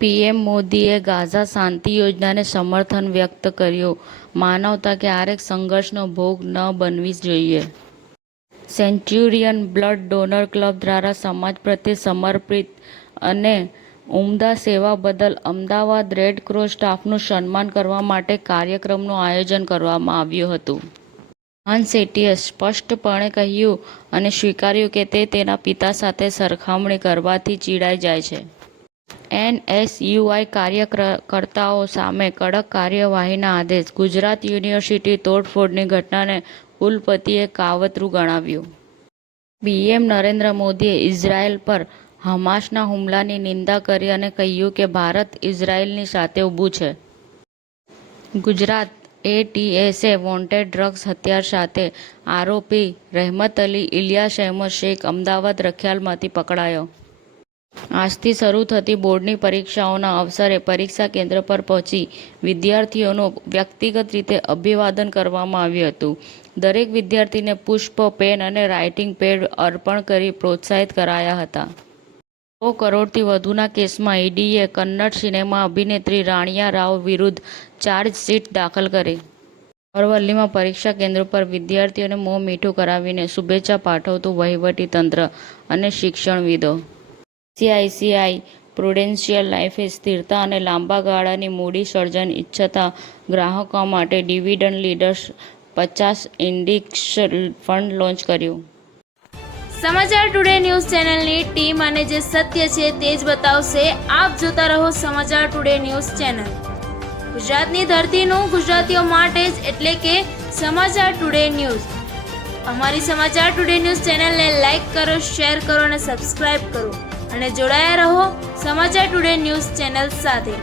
PM મોદીએ Gaza શાંતિ યોજનાને સમર્થન વ્યક્ત કર્યું. માનવતા ક્યારેક સંઘર્ષનો ભોગ ન બનવી જોઈએ. સેન્ચુરિયન બ્લડ ડોનર ક્લબ દ્વારા સમાજ પ્રત્યે સમર્પિત અને ઉમદા સેવા બદલ અમદાવાદ રેડ ક્રોસ સ્ટાફનું સન્માન કરવા માટે કાર્યક્રમનું આયોજન કરવામાં આવ્યું હતું. મોહન શેટ્ટીએ સ્પષ્ટપણે કહ્યું અને સ્વીકાર્યું કે તે તેના પિતા સાથે સરખામણી કરવાથી ચીડાઈ જાય છે. એનએસયુઆઈ કાર્યકર્તાઓ સામે કડક કાર્યવાહીના આદેશ. ગુજરાત યુનિવર્સિટી તોડફોડની ઘટનાને કુલપતિએ કાવતરું ગણાવ્યું. પીએમ નરેન્દ્ર મોદીએ ઇઝરાયલ પર હમાસના હુમલાની નિંદા કરી અને કહ્યું કે ભારત ઇઝરાયલની સાથે ઊભું છે. ગુજરાત એટીએસે વોન્ટેડ ડ્રગ્સ હથિયાર સાથે આરોપી રહેમત અલી ઇલિયાસ અહેમદ શેખ અમદાવાદ રખિયાલમાંથી પકડાયો. આજથી શરૂ થતી બોર્ડની પરીક્ષાઓના અવસરે પરીક્ષા કેન્દ્ર પર પહોંચી વિદ્યાર્થીઓનું વ્યક્તિગત રીતે અભિવાદન કરવામાં આવ્યું હતું. દરેક વિદ્યાર્થીને પુષ્પ, પેન અને રાઇટિંગ પેડ અર્પણ કરી પ્રોત્સાહિત કરાયા હતા. 100 કરોડથી વધુના કેસમાં ઈડીએ કન્નડ સિનેમા અભિનેત્રી રાણિયા રાવ વિરુદ્ધ ચાર્જશીટ દાખલ કરી. અરવલ્લીમાં પરીક્ષા કેન્દ્રો પર વિદ્યાર્થીઓને મોં મીઠું કરાવીને શુભેચ્છા પાઠવતું વહીવટીતંત્ર અને શિક્ષણવિદો. આઈસીઆઈસીઆઈ પ્રુડેન્શિયલ લાઇફે સ્થિરતા અને લાંબા ગાળાની મૂડી સર્જન ઇચ્છતા ગ્રાહકો માટે dividend leaders 50 index fund launch કર્યું. સમાચાર ટુડે ન્યૂઝ ચેનલની ટીમ અને જે સત્ય છે તે જ બતાવશે. આપ જોતા રહો સમાચાર ટુડે ન્યૂઝ ચેનલ. ગુજરાતની ધરતીનું ગુજરાતીઓ માટે જ, એટલે કે સમાચાર ટુડે ન્યૂઝ. અમારી સમાચાર ટુડે ન્યૂઝ ચેનલને લાઇક કરો, શેર કરો અને સબસ્ક્રાઇબ કરો અને જોડાયા રહો સમાચાર ટુડે ન્યૂઝ ચેનલ સાથે.